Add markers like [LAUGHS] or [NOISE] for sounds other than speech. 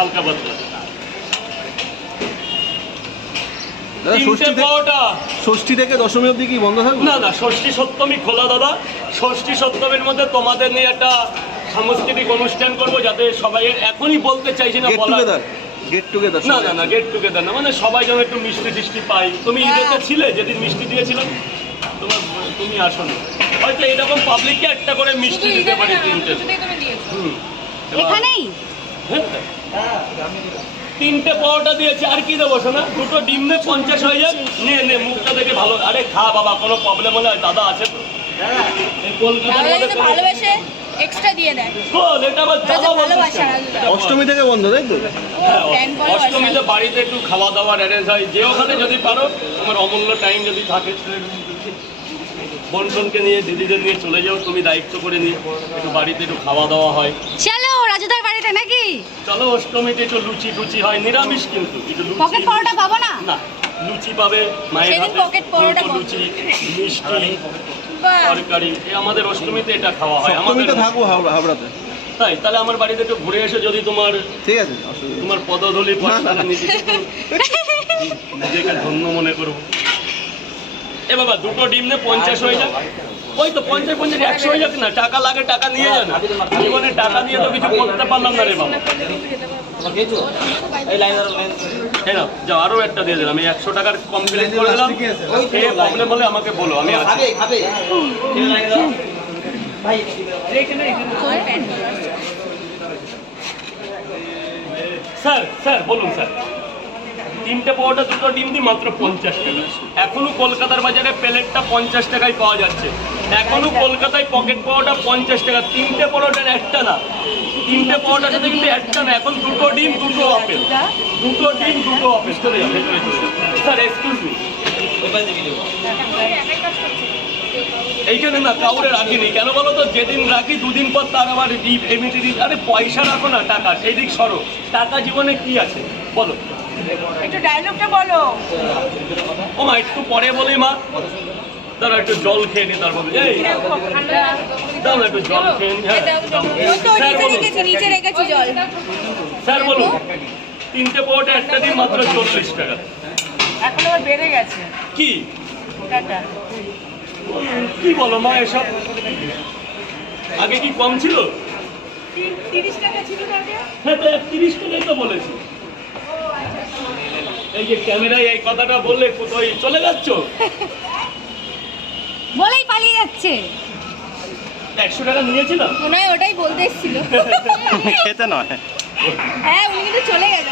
হালকা পাতলা ষষ্ঠী থেকে পাওয়াটা। ষষ্ঠী থেকে দশমী অবধি কি বন্ধ থাকবে? না না ষষ্ঠী সপ্তমী খোলা দাদা। ষষ্ঠী সপ্তমীর মধ্যে তোমাদের নিয়ে একটা সাংস্কৃতিক অনুষ্ঠান করব যাতে সবাই এখনই বলতে চাইছি না বলা গেট টুগেদার না না না গেট টুগেদার না মানে সবাই যেন একটু মিষ্টি টিষ্টি পাই। তুমি ঈদেতে ছিলে যেদিন মিষ্টি দিয়েছিলাম তোমার তুমি আসো না হয়তো এরকম পাবলিককে একটা করে মিষ্টি দিতে পারি তিনটে। হুম। এখানেই? হ্যাঁ। তিনটে পাওয়াটা দিয়েছে আর কি দেবো শোনা দুটো ডিম নে পঞ্চাশ হয়ে যাক। নে নে মুখটা দেখে ভালো। আরে খা বাবা কোনো প্রবলেম হলে দাদা আছে তো। ভালোবেসে এক্সট্রা দিয়ে দেয়। অষ্টমী থেকে বন্ধ তাই তো? হ্যাঁ, অষ্টমীতে বাড়িতে একটু খাওয়া দাওয়ার অ্যারেঞ্জ হয়। যে ওখানে যদি পারো তোমার অমূল্য টাইম যদি থাকে বোন বোনকে নিয়ে দিদিদের নিয়ে চলে যাও। তুমি দায়িত্ব করে নিয়ে একটু বাড়িতে একটু খাওয়া দাওয়া হয়। রাজুদার বাড়িতে নাকি? চলো অষ্টমীতে একটু লুচি টুচি হয় নিরামিষ কিন্তু। পকেট পরোটা পাবো না? না লুচি পাবে মায়ের হাতে pocket পরোটা লুচি মিষ্টি তরকারি। আমাদের অষ্টমীতে এটা খাওয়া হয়। আমাদের তো থাকব হাওড়া হাবড়াতে তাই তাহলে আমার বাড়িতে একটু ঘুরে এসে যদি তোমার ঠিক আছে তোমার পদধূলি। নিজেকে [LAUGHS] নিজেকে ধন্য মনে করব। এ বাবা দুটো ডিম নে পঞ্চাশ হয়ে যাক। ওই তো পঞ্চাশ পঞ্চাশ একশো হয়ে যাক না টাকা লাগে টাকা নিয়ে যান। জীবনে টাকা নিয়ে তো কিছু করতে পারলাম না রে বাবা। যাও আরও একটা দিয়ে দিলাম আমি একশো টাকার কমপ্লেন করে দিলাম। খেয়ে প্রবলেম হলে আমাকে বলো আমি আছি। স্যার স্যার বলুন স্যার। তিনটে পাওয়াটা দুটো ডিম দিই মাত্র পঞ্চাশ টাকা। এখনও কলকাতার বাজারে প্লেটটা পঞ্চাশ টাকায় পাওয়া যাচ্ছে। এখনও কলকাতায় পকেট পাওয়াটা পঞ্চাশ টাকা। তিনটে পরোটার একটা না। তিনটে পাওয়াটার সাথে কিন্তু একটা না। এখন দুটো ডিম, দুটো আপেল। দুটো ডিম, দুটো আপেল। স্যার এক্সকিউজ মি এইখানে না কাউরে রাখিনি কেন বলো তো? যেদিন রাখি, দুদিন পর তার আবার দিই আরে পয়সা রাখো না, টাকা। সেই দিক সরো। টাকা জীবনে কি আছে? বলো। একটু ডায়লগটা বলো। ও মা একটু পরে বলি মা। দাঁড়া একটু জল খেয়ে নি তারপর এই দাও না একটু জল খেয়ে নি হ্যাঁ। স্যার নিচে বলুন। রেখেছি নিচে রেখেছি জল। স্যার বলুন তিনটে পোয়াটা একটা দিন মাত্র চল্লিশ টাকা। এখন আবার বেড়ে গেছে। কি? টাকা কি বলো মা এসব? আগে কি কম ছিল? তিরিশ টাকা ছিল আগে? হ্যাঁ তো তিরিশ টাকাই তো বলেছি। এই যে ক্যামেরায় এই কথাটা বললে কোথায় চলে যাচ্ছ? [LAUGHS] বলেই পালিয়ে যাচ্ছে। একশো টাকা নিয়েছিল মনে হয় ওটাই বলতে এসেছিল। [LAUGHS] খেতে নয়। হ্যাঁ উনি কিন্তু চলে গেল।